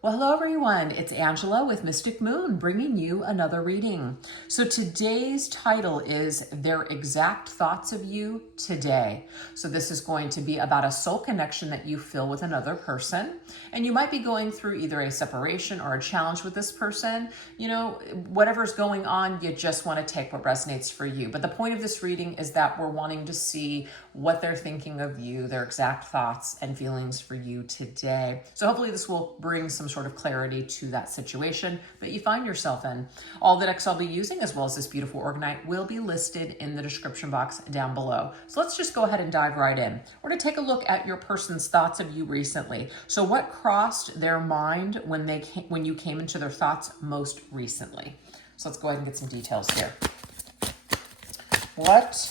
Well, hello everyone. It's Angela with Mystic Moon bringing you another reading. So today's title is Their Exact Thoughts of You Today. So this is going to be about a soul connection that you feel with another person. And you might be going through either a separation or a challenge with this person. You know, whatever's going on, you just want to take what resonates for you. But the point of this reading is that we're wanting to see what they're thinking of you, their exact thoughts and feelings for you today. So hopefully this will bring some sort of clarity to that situation that you find yourself in. All the decks I'll be using, as well as this beautiful Organite, will be listed in the description box down below. So let's just go ahead and dive right in. We're going to take a look at your person's thoughts of you recently. So what crossed their mind when you came into their thoughts most recently? So let's go ahead and get some details here. What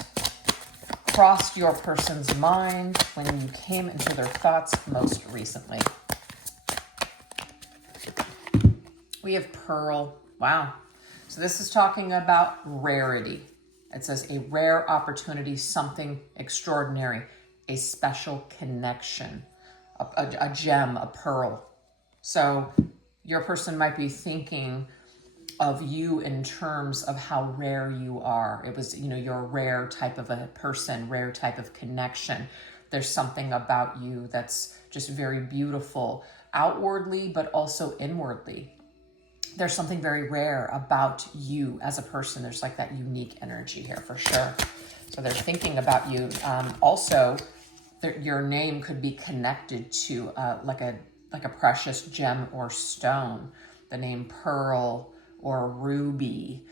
crossed your person's mind when you came into their thoughts most recently? We have Pearl. Wow. So this is talking about rarity. It says a rare opportunity, something extraordinary, a special connection, a gem, a pearl. So your person might be thinking of you in terms of how rare you are. It was, you're a rare type of a person, rare type of connection. There's something about you that's just very beautiful outwardly, but also inwardly. There's something very rare about you as a person. There's like that unique energy here for sure. So they're thinking about you. Also, your name could be connected to like a precious gem or stone. The name Pearl or Ruby.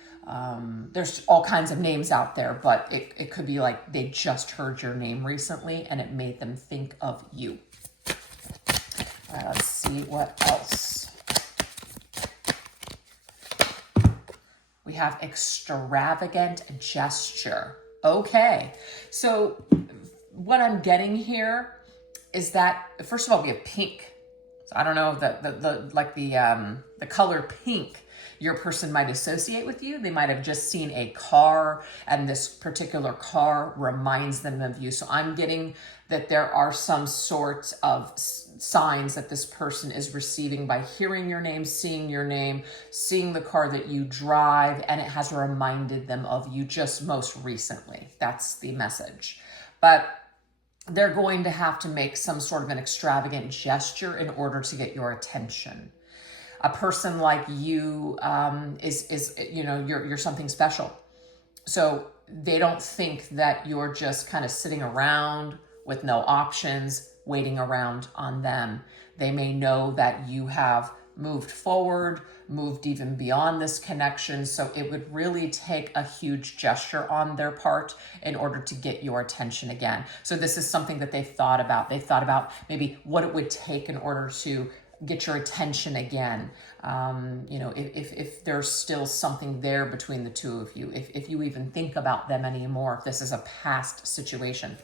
There's all kinds of names out there, but it could be like they just heard your name recently and it made them think of you. All right, let's see what else. We have extravagant gesture. Okay, so what I'm getting here is that, first of all, we have pink. So I don't know, the color pink your person might associate with you. They might have just seen a car and this particular car reminds them of you. So I'm getting that there are some sorts of signs that this person is receiving by hearing your name, seeing the car that you drive, and it has reminded them of you just most recently. That's the message. But they're going to have to make some sort of an extravagant gesture in order to get your attention. A person like you is you're something special. So they don't think that you're just kind of sitting around with no options, waiting around on them. They may know that you have moved forward, moved even beyond this connection. So it would really take a huge gesture on their part in order to get your attention again. So this is something that they've thought about. They've thought about maybe what it would take in order to get your attention again. If there's still something there between the two of you, if you even think about them anymore, if this is a past situation.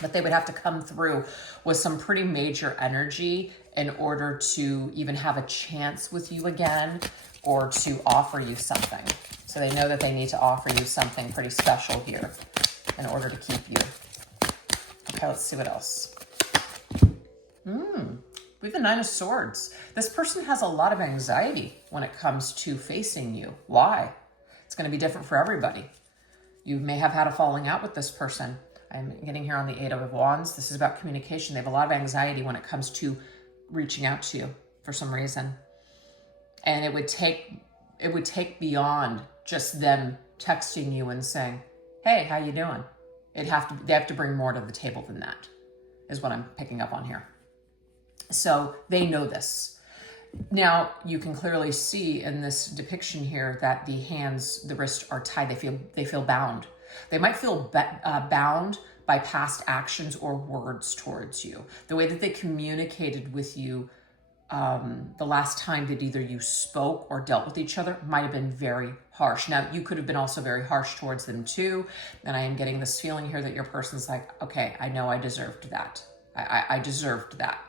But they would have to come through with some pretty major energy in order to even have a chance with you again or to offer you something. So they know that they need to offer you something pretty special here in order to keep you. Okay, let's see what else. We have the Nine of Swords. This person has a lot of anxiety when it comes to facing you. Why? It's going to be different for everybody. You may have had a falling out with this person. I'm getting here on the Eight of Wands. This is about communication. They have a lot of anxiety when it comes to reaching out to you for some reason. And it would take beyond just them texting you and saying, hey, how you doing? They have to bring more to the table than that, is what I'm picking up on here. So they know this. Now, you can clearly see in this depiction here that the hands, the wrists are tied. They feel bound. They might feel bound by past actions or words towards you. The way that they communicated with you the last time that either you spoke or dealt with each other might have been very harsh. Now, you could have been also very harsh towards them too. And I am getting this feeling here that your person's like, okay, I know I deserved that. I deserved that.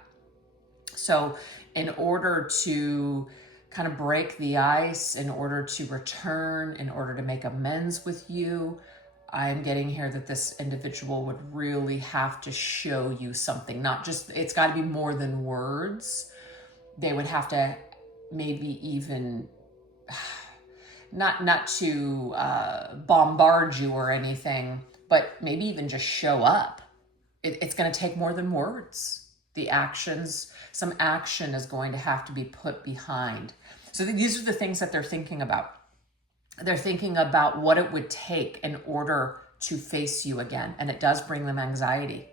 So in order to kind of break the ice, in order to return, in order to make amends with you, I'm getting here that this individual would really have to show you something. Not just, it's got to be more than words, they would have to maybe even, not to bombard you or anything, but maybe even just show up. It's going to take more than words. The actions, some action is going to have to be put behind. So these are the things that they're thinking about. They're thinking about what it would take in order to face you again. And it does bring them anxiety.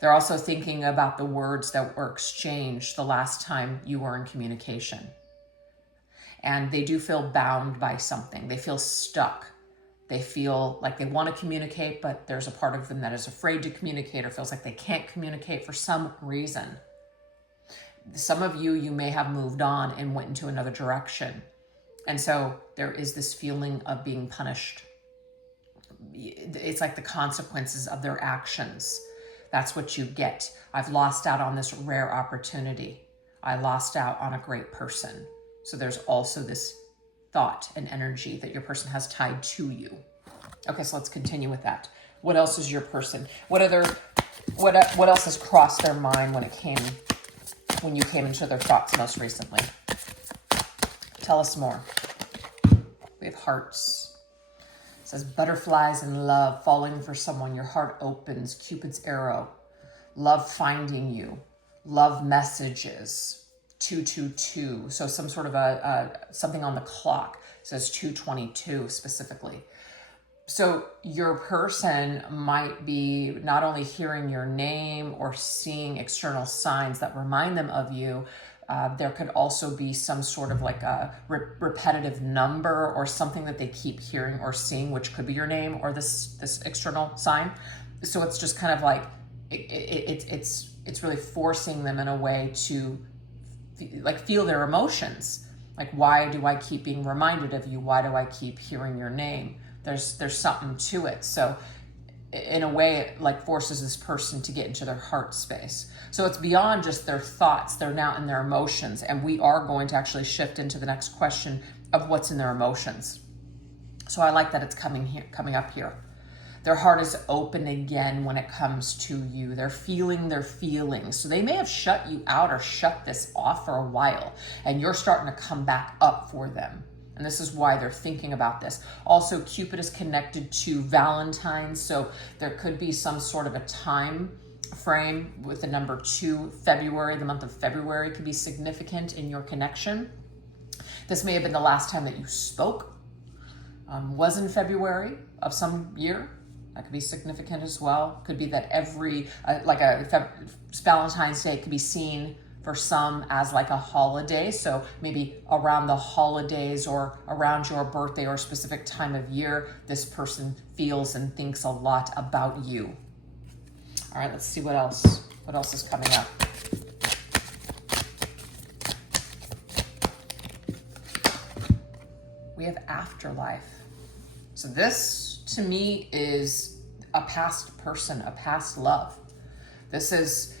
They're also thinking about the words that were exchanged the last time you were in communication. And they do feel bound by something. They feel stuck. They feel like they want to communicate, but there's a part of them that is afraid to communicate or feels like they can't communicate for some reason. Some of you may have moved on and went into another direction. And so there is this feeling of being punished. It's like the consequences of their actions. That's what you get. I've lost out on this rare opportunity. I lost out on a great person. So there's also this thought and energy that your person has tied to you. Okay, so let's continue with that. What else is your person? What else has crossed their mind when you came into their thoughts most recently? Tell us more. We have hearts. It says butterflies in love, falling for someone. Your heart opens, Cupid's arrow. Love finding you. Love messages. 222. So some sort of something on the clock. It says 222 specifically. So your person might be not only hearing your name or seeing external signs that remind them of you. There could also be some sort of like a repetitive number or something that they keep hearing or seeing, which could be your name or this external sign. So it's just kind of like it's really forcing them in a way to like feel their emotions. Like, why do I keep being reminded of you? Why do I keep hearing your name? There's something to it. So in a way, it like forces this person to get into their heart space. So it's beyond just their thoughts. They're now in their emotions. And we are going to actually shift into the next question of what's in their emotions. So I like that it's coming up here. Their heart is open again when it comes to you. They're feeling their feelings. So they may have shut you out or shut this off for a while, and you're starting to come back up for them. And this is why they're thinking about this. Also, Cupid is connected to Valentine's. So there could be some sort of a time frame with the number 2, February. The month of February could be significant in your connection. This may have been the last time that you spoke. Was in February of some year. That could be significant as well. Could be that every, Valentine's Day could be seen for some as like a holiday. So maybe around the holidays or around your birthday or a specific time of year, this person feels and thinks a lot about you. All right, let's see what else. What else is coming up? We have afterlife. So this, to me, is a past person, a past love. This is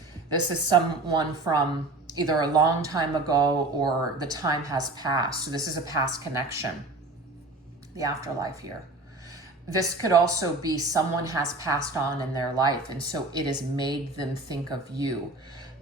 someone from either a long time ago or the time has passed. So this is a past connection, the afterlife here. This could also be someone has passed on in their life, and so it has made them think of you.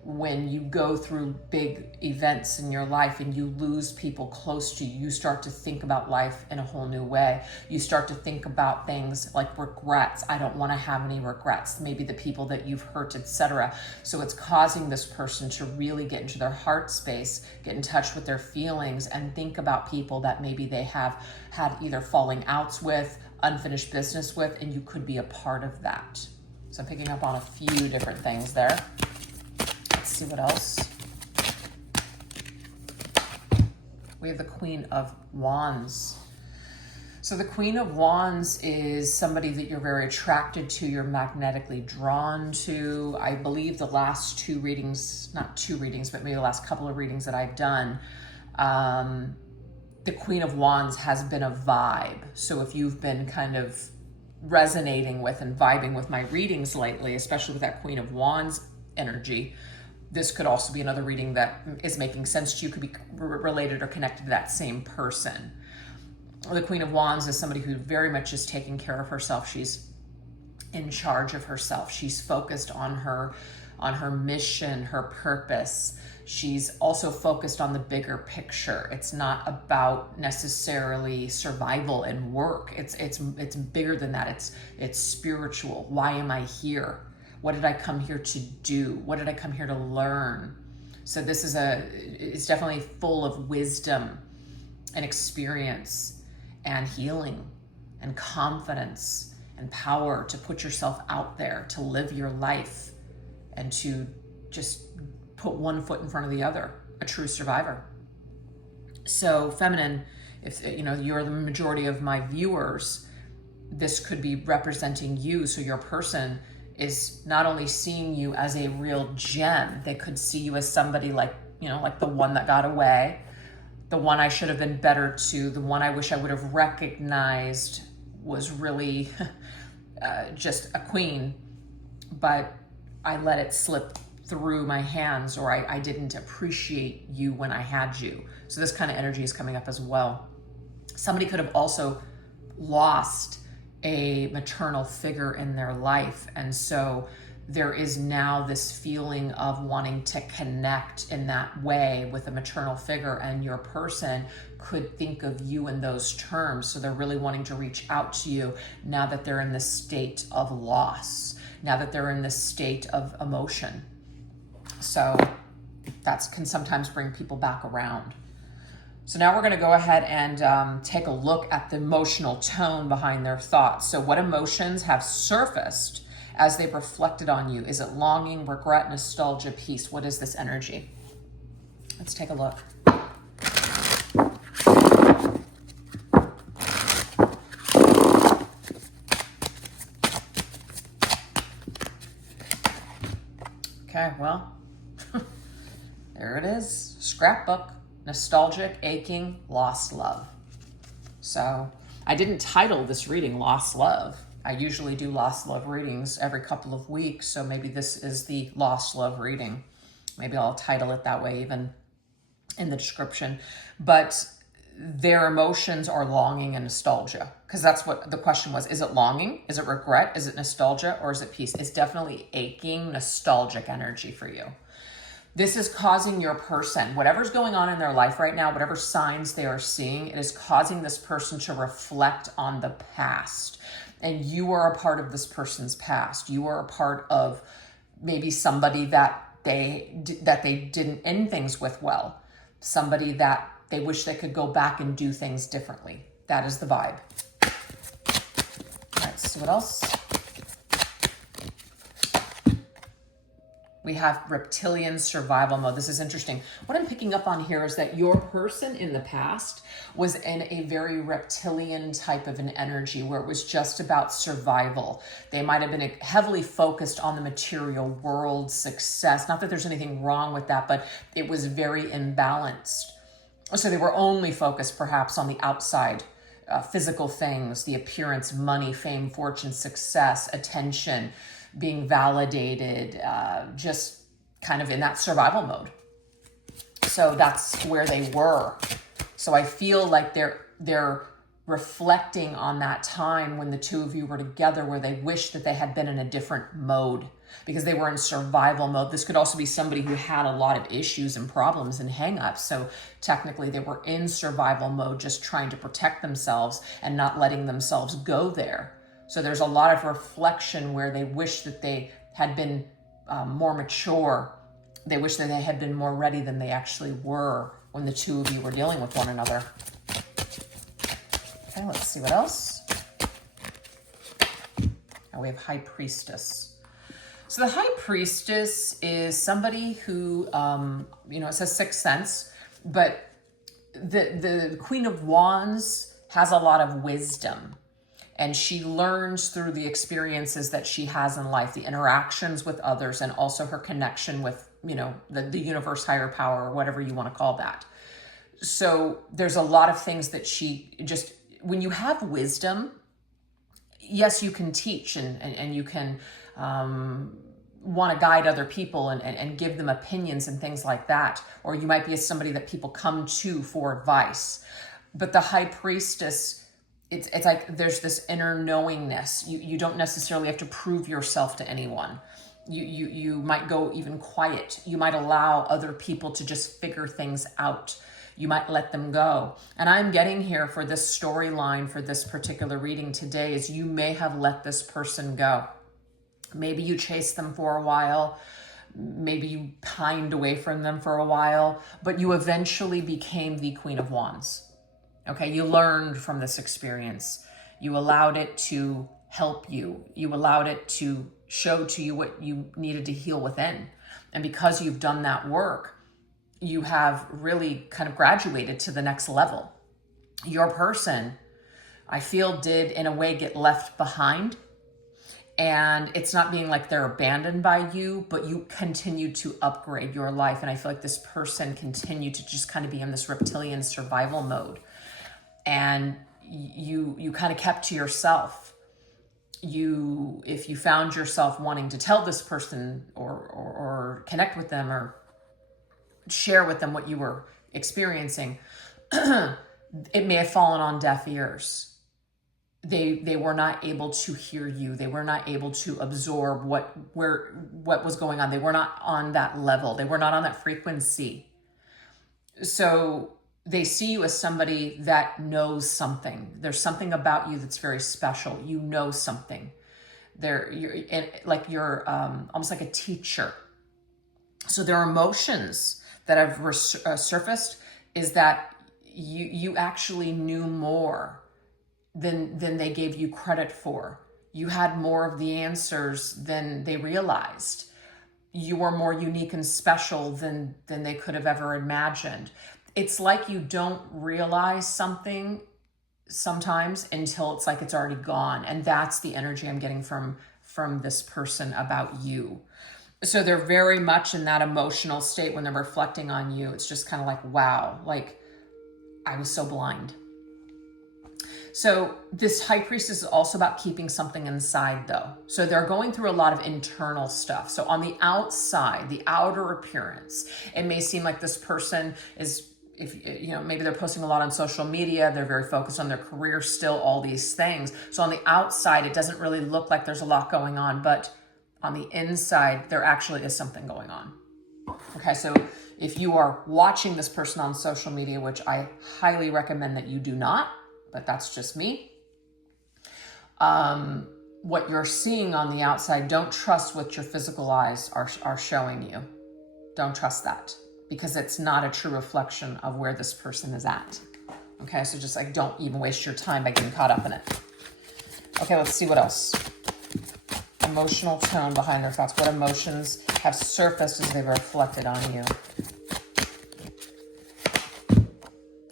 When you go through big events in your life and you lose people close to you, you start to think about life in a whole new way. You start to think about things like regrets. I don't want to have any regrets. Maybe the people that you've hurt, etc. So it's causing this person to really get into their heart space, get in touch with their feelings, and think about people that maybe they have had either falling outs with, unfinished business with, and you could be a part of that. So I'm picking up on a few different things there. Let's see what else. We have the Queen of Wands. So the Queen of Wands is somebody that you're very attracted to, you're magnetically drawn to. I believe the last two readings, not two readings, but maybe the last couple of readings that I've done, the Queen of Wands has been a vibe. So if you've been kind of resonating with and vibing with my readings lately, especially with that Queen of Wands energy, this could also be another reading that is making sense to you, could be related or connected to that same person. The Queen of Wands is somebody who very much is taking care of herself. She's in charge of herself. She's focused on on her mission, her purpose. She's also focused on the bigger picture. It's not about necessarily survival and work. It's bigger than that. It's spiritual. Why am I here? What did I come here to do? What did I come here to learn? So this is it's definitely full of wisdom and experience and healing and confidence and power to put yourself out there, to live your life, and to just put one foot in front of the other, a true survivor. So feminine, if you're the majority of my viewers, this could be representing you. So your person is not only seeing you as a real gem, they could see you as somebody like the one that got away, the one I should have been better to, the one I wish I would have recognized was really just a queen, but I let it slip through my hands, or I didn't appreciate you when I had you. So this kind of energy is coming up as well. Somebody could have also lost a maternal figure in their life. And so there is now this feeling of wanting to connect in that way with a maternal figure, and your person could think of you in those terms. So they're really wanting to reach out to you now that they're in this state of loss, now that they're in this state of emotion. So that can sometimes bring people back around. So now we're going to go ahead and take a look at the emotional tone behind their thoughts. So what emotions have surfaced as they've reflected on you? Is it longing, regret, nostalgia, peace? What is this energy? Let's take a look. Okay, well, there it is. Scrapbook. Nostalgic, aching, lost love. So I didn't title this reading Lost Love. I usually do lost love readings every couple of weeks, so maybe this is the lost love reading. Maybe I'll title it that way even in the description. But their emotions are longing and nostalgia, because that's what the question was. Is it longing? Is it regret? Is it nostalgia? Or is it peace? It's definitely aching, nostalgic energy for you. This is causing your person, whatever's going on in their life right now, whatever signs they are seeing, it is causing this person to reflect on the past. And you are a part of this person's past. You are a part of maybe somebody that they didn't end things with well. Somebody that they wish they could go back and do things differently. That is the vibe. All right, so what else? We have reptilian survival mode. This is interesting. What I'm picking up on here is that your person in the past was in a very reptilian type of an energy where it was just about survival. They might have been heavily focused on the material world, success. Not that there's anything wrong with that, but it was very imbalanced. So they were only focused perhaps on the outside, physical things, the appearance, money, fame, fortune, success, attention, being validated, just kind of in that survival mode. So that's where they were. So I feel like they're reflecting on that time when the two of you were together, where they wish that they had been in a different mode because they were in survival mode. This could also be somebody who had a lot of issues and problems and hang-ups. So technically they were in survival mode, just trying to protect themselves and not letting themselves go there. So there's a lot of reflection where they wish that they had been more mature. They wish that they had been more ready than they actually were when the two of you were dealing with one another. Okay, let's see what else. Now we have High Priestess. So the High Priestess is somebody who, it says sixth sense, but the Queen of Wands has a lot of wisdom. And she learns through the experiences that she has in life, the interactions with others, and also her connection with, the universe, higher power, or whatever you want to call that. So there's a lot of things that when you have wisdom, yes, you can teach and you can want to guide other people and give them opinions and things like that. Or you might be somebody that people come to for advice. But the High Priestess, it's like there's this inner knowingness. You don't necessarily have to prove yourself to anyone. You might go even quiet. You might allow other people to just figure things out. You might let them go. And I'm getting here for this storyline for this particular reading today is you may have let this person go. Maybe you chased them for a while. Maybe you pined away from them for a while, but you eventually became the Queen of Wands. Okay, you learned from this experience. You allowed it to help you. You allowed it to show to you what you needed to heal within. And because you've done that work, you have really kind of graduated to the next level. Your person, I feel, did in a way get left behind. And it's not being like they're abandoned by you, but you continue to upgrade your life. And I feel like this person continued to just kind of be in this reptilian survival mode. And you kind of kept to yourself. If you found yourself wanting to tell this person or connect with them or share with them what you were experiencing, it may have fallen on deaf ears. They were not able to hear you. They were not able to absorb what was going on. They were not on that level. They were not on that frequency. So they see you as somebody that knows something. There's something about you that's very special. You know something. You're almost like a teacher. So their emotions that have surfaced is that you actually knew more than they gave you credit for. You had more of the answers than they realized. You were more unique and special than they could have ever imagined. It's like you don't realize something sometimes until it's like it's already gone. And that's the energy I'm getting from this person about you. So they're very much in that emotional state when they're reflecting on you. It's just kind of like, wow, like I was so blind. So this High Priestess is also about keeping something inside though. So they're going through a lot of internal stuff. So on the outside, the outer appearance, it may seem like this person is, maybe they're posting a lot on social media. They're very focused on their career still, all these things. So on the outside, it doesn't really look like there's a lot going on, but on the inside, there actually is something going on. Okay, so if you are watching this person on social media, which I highly recommend that you do not, but that's just me. What you're seeing on the outside, don't trust what your physical eyes are showing you. Don't trust that because it's not a true reflection of where this person is at. Okay, so just like don't even waste your time by getting caught up in it. Okay, let's see what else. Emotional tone behind their thoughts. What emotions have surfaced as they've reflected on you?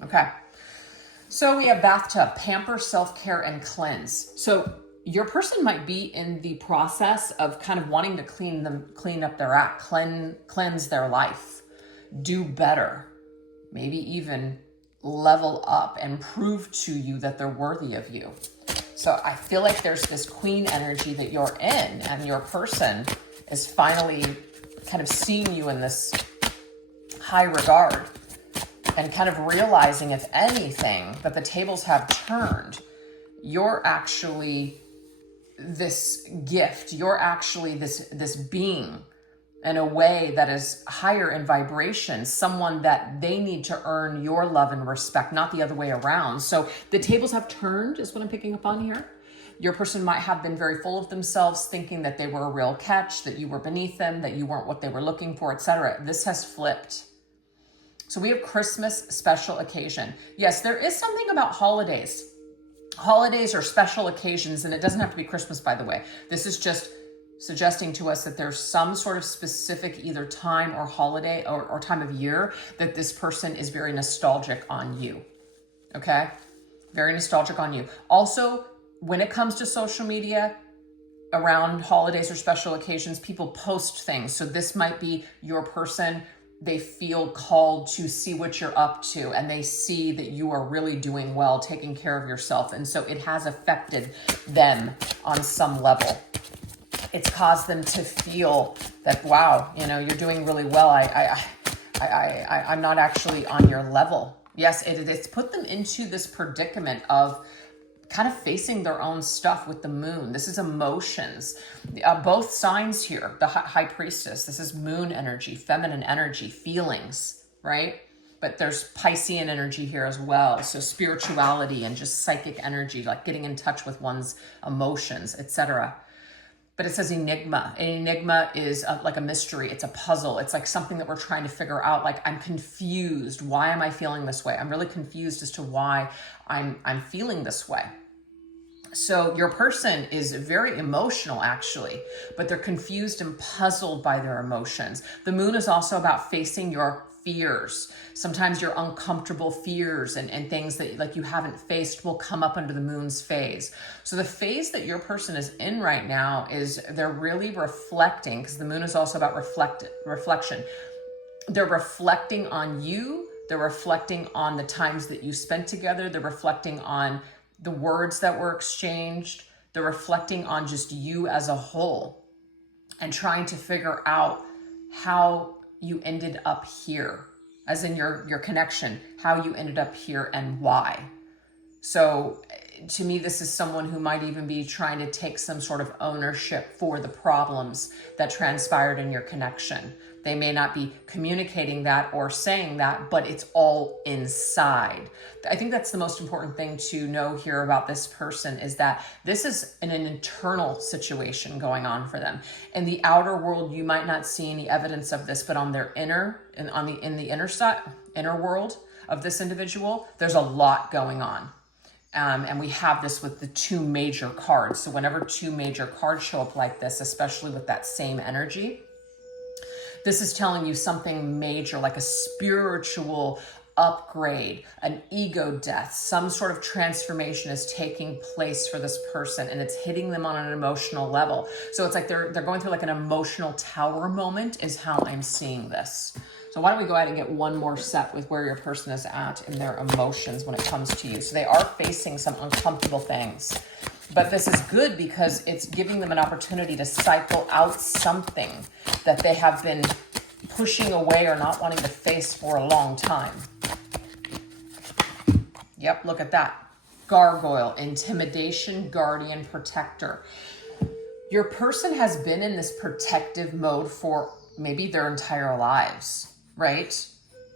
Okay. So we have bathtub, pamper, self-care, and cleanse. So your person might be in the process of kind of wanting to clean up their act, cleanse their life, do better, maybe even level up and prove to you that they're worthy of you. So I feel like there's this queen energy that you're in, and your person is finally kind of seeing you in this high regard and kind of realizing, if anything, that the tables have turned. You're actually this gift. You're actually this being in a way that is higher in vibration, someone that they need to earn your love and respect, not the other way around. So the tables have turned is what I'm picking up on here. Your person might have been very full of themselves, thinking that they were a real catch, that you were beneath them, that you weren't what they were looking for, etc. This has flipped. So we have Christmas special occasion. Yes, there is something about holidays. Holidays are special occasions, and it doesn't have to be Christmas, by the way. This is just suggesting to us that there's some sort of specific either time or holiday or time of year that this person is very nostalgic on you. Okay? Very nostalgic on you. Also, when it comes to social media, around holidays or special occasions, people post things. So this might be your person. They feel called to see what you're up to, and they see that you are really doing well, taking care of yourself. And so it has affected them on some level. It's caused them to feel that, wow, you're doing really well. I'm not actually on your level. Yes, it's put them into this predicament of kind of facing their own stuff with the moon. This is emotions. Both signs here, the high priestess, this is moon energy, feminine energy, feelings, right? But there's Piscean energy here as well. So spirituality and just psychic energy, like getting in touch with one's emotions, etc. But it says enigma. An enigma is like a mystery. It's a puzzle. It's like something that we're trying to figure out. Like, I'm confused. Why am I feeling this way? I'm really confused as to why I'm feeling this way. So your person is very emotional, actually, but they're confused and puzzled by their emotions. The moon is also about facing your fears. Sometimes your uncomfortable fears and things that like you haven't faced will come up under the moon's phase. So the phase that your person is in right now is they're really reflecting, because the moon is also about reflection. They're reflecting on you. They're reflecting on the times that you spent together. They're reflecting on the words that were exchanged. They're reflecting on just you as a whole and trying to figure out how you ended up here, as in your connection, how you ended up here and why. So to me, this is someone who might even be trying to take some sort of ownership for the problems that transpired in your connection. They may not be communicating that or saying that, but it's all inside. I think that's the most important thing to know here about this person, is that this is an internal situation going on for them. In the outer world, you might not see any evidence of this, but on their inner and in the inner world of this individual, there's a lot going on. And we have this with the two major cards. So whenever two major cards show up like this, especially with that same energy, this is telling you something major, like a spiritual upgrade, an ego death, some sort of transformation is taking place for this person, and it's hitting them on an emotional level. So it's like they're going through like an emotional tower moment is how I'm seeing this. So why don't we go ahead and get one more set with where your person is at in their emotions when it comes to you. So they are facing some uncomfortable things, but this is good because it's giving them an opportunity to cycle out something that they have been pushing away or not wanting to face for a long time. Yep, look at that. Gargoyle, intimidation, guardian, protector. Your person has been in this protective mode for maybe their entire lives, right?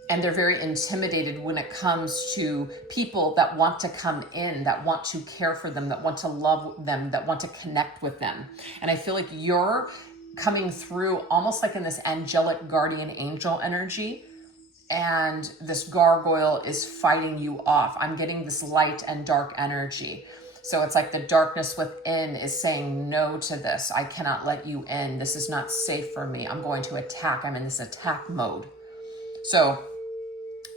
And they're very intimidated when it comes to people that want to come in, that want to care for them, that want to love them, that want to connect with them. And I feel like you're coming through almost like in this angelic guardian angel energy, and this gargoyle is fighting you off. I'm getting this light and dark energy. So it's like the darkness within is saying no to this. I cannot let you in. This is not safe for me. I'm going to attack. I'm in this attack mode. So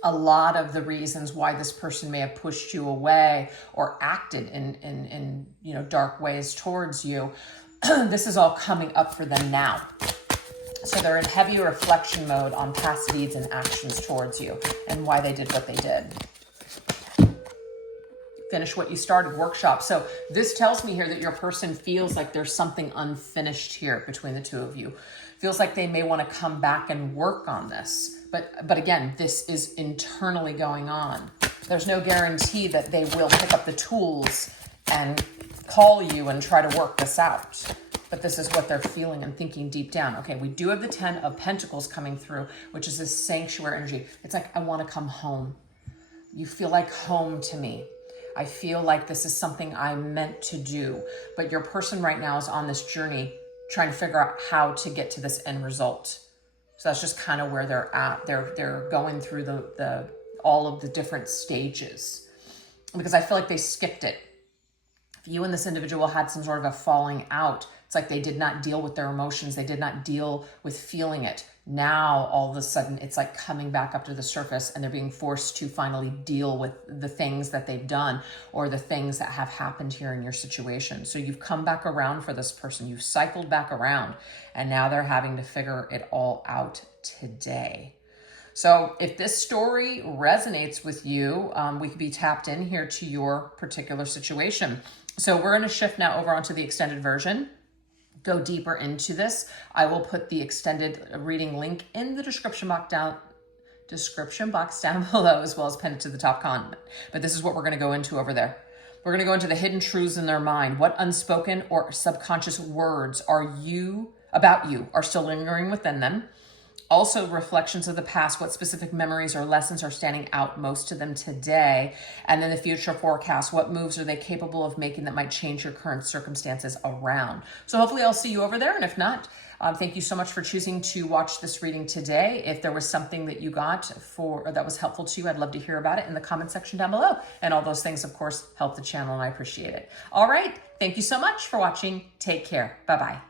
a lot of the reasons why this person may have pushed you away or acted in dark ways towards you, this is all coming up for them now. So they're in heavy reflection mode on past deeds and actions towards you and why they did what they did. Finish what you started, workshop. So this tells me here that your person feels like there's something unfinished here between the two of you. Feels like they may want to come back and work on this. But again, this is internally going on. There's no guarantee that they will pick up the tools and call you and try to work this out. But this is what they're feeling and thinking deep down. Okay, we do have the 10 of Pentacles coming through, which is this sanctuary energy. It's like, I want to come home. You feel like home to me. I feel like this is something I meant to do. But your person right now is on this journey trying to figure out how to get to this end result. So that's just kind of where they're at. They're going through the all of the different stages, because I feel like they skipped it. If you and this individual had some sort of a falling out, it's like they did not deal with their emotions. They did not deal with feeling it. Now, all of a sudden, it's like coming back up to the surface, and they're being forced to finally deal with the things that they've done or the things that have happened here in your situation. So you've come back around for this person. You've cycled back around, and now they're having to figure it all out today. So if this story resonates with you, we could be tapped in here to your particular situation. So we're going to shift now over onto the extended version. Go deeper into this. I will put the extended reading link in the description box down below, as well as pinned it to the top comment. But this is what we're going to go into over there. We're going to go into the hidden truths in their mind. What unspoken or subconscious words are still lingering within them? Also, reflections of the past, what specific memories or lessons are standing out most to them today? And then the future forecast, what moves are they capable of making that might change your current circumstances around? So hopefully I'll see you over there. And if not, thank you so much for choosing to watch this reading today. If there was something that you got that was helpful to you, I'd love to hear about it in the comment section down below. And all those things, of course, help the channel, and I appreciate it. All right. Thank you so much for watching. Take care. Bye-bye.